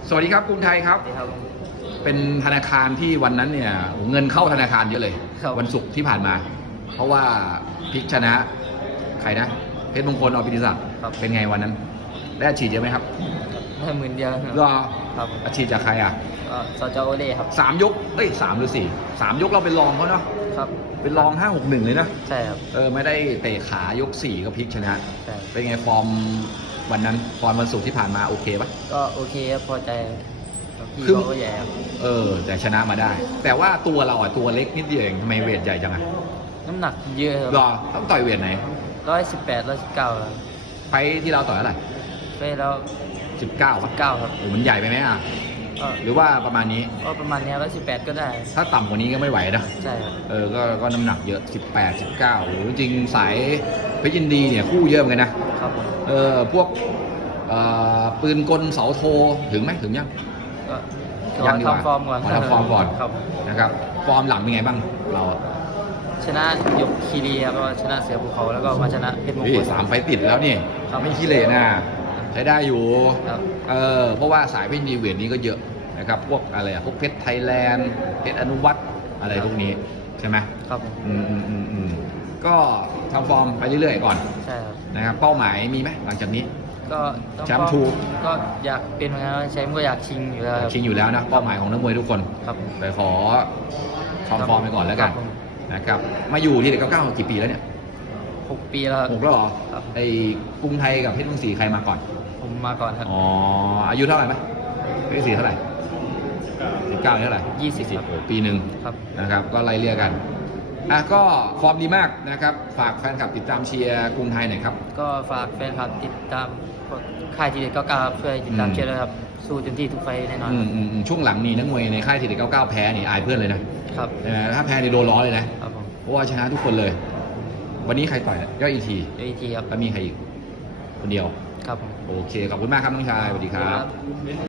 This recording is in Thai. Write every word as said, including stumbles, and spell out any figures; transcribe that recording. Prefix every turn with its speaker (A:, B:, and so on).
A: สวัสดีครับกรุงไทยครับ
B: สวัสดีครับ
A: เป็นธนาคารที่วันนั้นเนี่ยเงินเข้าธนาคารเยอะเลย
B: ครับ
A: วันศุกร์ที่ผ่านมา เพราะว่าพลิกชนะใครนะเพชรมงคลอภิธิศักดิ์
B: ครับ
A: เป็นไงวันนั้น ได้อัดฉีดเยอะไหมครับ
B: ได้หมื่นเดียวครับ
A: รอ
B: ครับ
A: อัดฉีดจากใครอ่ะ
B: ก็สจโอเล่ครับ
A: สามยกเอ้ยสามหรือสี่สามยกเราเป็นรองเขาเนาะ
B: ครับ
A: เป็นรองห้าหกหนึ่งเลยนะ
B: ใช่ครับ
A: เออไม่ได้เตะขายกสี่ก็พลิกชนะ
B: ใช่
A: เป็นไงฟอร์มวันนั้นฟอร์มวันศุกร์ที่ผ่านมาโอเคปะ
B: ก็โอเคครับพอใจครับพี่
A: คือ
B: เขาก็ใหญ่ครับ
A: เออแต่ชนะมาได้ แต่ว่าตัวเราอ่ะตัวเล็กนิดเดียวเองทำไมเวทใหญ่จังอ่ะ
B: น้ำหนักเยอะครับ
A: รอต้องต่อยเวทไหน
B: ร้อยสิบแปดร้อยสิบเก้าครับ
A: ไฟท์ที่เราต่อยเท่าไหร่
B: ไปแล้ว
A: สิบเก้าป่ะ
B: เก้าครับ
A: โอ้มันใหญ่ไปไหมอ่ะ
B: ก็
A: หรือว่าประมาณนี้
B: ก็ประมาณเนี้ร้อยสิบแปดก็ได้
A: ถ้าต่ำกว่านี้ก็ไม่ไหวนะ
B: ใช่ครับ
A: เออก็ก็น้ำหนักเยอะสิบแปด สิบเก้าโอ้โหจริงสายเพชรยินดีเนี่ยคู่เยอะเหมือนกันนะครับ
B: ผม
A: เออพวกเอ่อปืนกลเสาโทถึงไหมถึงยัง
B: ก็ข
A: ยั
B: อง
A: ดีกว่า
B: ทำฟอร์มก่อน
A: ขอทำฟอร์มก่อน
B: ครับ
A: นะครับฟอร์มหลังเป็นไงบ้างเราอะ
B: ชนะยกคีรีครับก็ชนะเสือภูเขาแล้วก็มาชนะเพชรมง
A: เฮ้ย
B: คล
A: สามไฟต์ติดแล้วนี่
B: ครับ
A: ไม่ขี้เหร่นะใช้ได้อยู่
B: ครับ
A: เออเพราะว่าสายเพชรดีเวทนี้ก็เยอะนะครับพวกอะไรอะพวกเพชรไทยแลนด์เพชรอนุวัตรอะไรพวกนี้ใช่ไหม
B: ครับผม
A: อืมอืมอืมอืมก็ทำฟอร์มไปเรื่อยๆก่อน
B: ใช่ครับ
A: นะครับเป้าหมายมีไหมหลังจากนี้
B: ก็ต้อง
A: แชมป์ทู
B: ก็อยากเป็นเหมือนกันแชมป์ก็อยากชิงอยู่แล้วครับ
A: ชิงอยู่แล้วนะเป้าหมายของนักมวยทุกคน
B: ครับ
A: แต่ขอทำฟอร์มไปก่อนแล้วกัน
B: ครับผม
A: นะครับมาอยู่ที่เด็กเก้าเก้ากี่ปีแล้วเนี่ย
B: หกปีแล้วครับ
A: หกแล้วเหรอ
B: ครับ
A: ไอ้กรุงไทยกับเพชรเมืองศรีใครมาก่อน
B: ผมมาก่อนครับ
A: อ๋ออายุเท่าไหร่ไหมเพชรเมืองศรีเท่าไหร่สิบเก้าเท่าไหร่
B: ยี่สิบครับ
A: โอ้ปีหนึ่ง
B: ครับ
A: นะครับก็ไล่เรียกกันอ่ะก็ฟอร์มดีมากนะครับฝากแฟนคลับติดตามเชียร์กรุงไทยหน่อยครับ
B: ก็ฝากแฟนคลับติดตามค่ายทีเด็ดเก้าเก้าครับช่วยติดตาม
A: อืม
B: เชียร์ด้วยครับ สู้เต็มที่ทุกไฟล์แน่นอน
A: อืมอืมอืมช่วงหลังนี่นักมวยในค่ายทีเด็ดเก้าเก้าแพ้นี่อายเพื่อนเลยนะครับ ใช่ไหมถ้าแพ้นี่โดนล้อเลยนะครับ
B: ผม
A: เพราะว่าชนะทุกคนเลย วันนี้ใครต่อยเนี่ยยอดอีที
B: เอทีครับ
A: แล้วมีใครอีกคนเดียว
B: ครับผม
A: โอเคขอบคุณมากครับน้องชายสวัสดีครับ